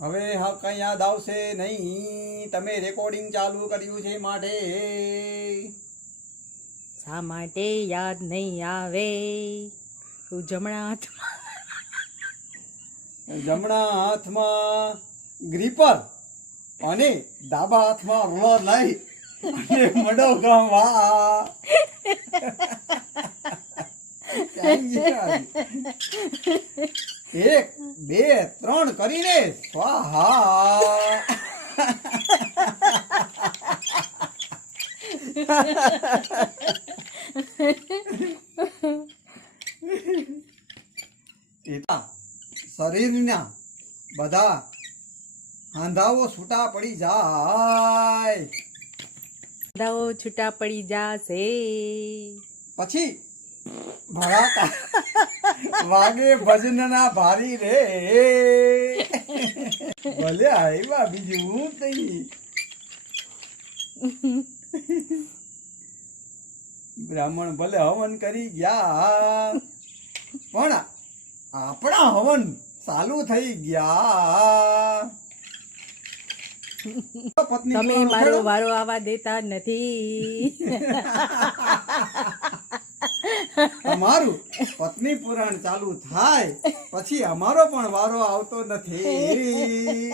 હવે હા કઈ યાદ આવશે નહીં. તમે રેકોર્ડિંગ ચાલુ કર્યું છે માટે. શા માટે યાદ નહીં આવે? તું જમણા હાથમાં ગ્રીપર અને ડાબા હાથમાં રોલર લઈ અને મંડો ગાવા. એક બે ત્રણ કરીને સ્વાહા. શરીરના બધા હાંધાઓ છૂટા પડી જાય. દાવો છૂટા પડી જાશે. પછી ભરાતા વાગે ભજનના ભારી રે. ભલે આવ્યા બીજું હું તઈ. બ્રાહ્મણ ભલે હવન કરી ગયા પણ આપણા હવન ચાલુ થઈ ગયા. તમે મારો વારો આવા દેતા નથી. તમારું પત્ની પુરાણ ચાલુ થાય પછી અમારો પણ વારો આવતો નથી.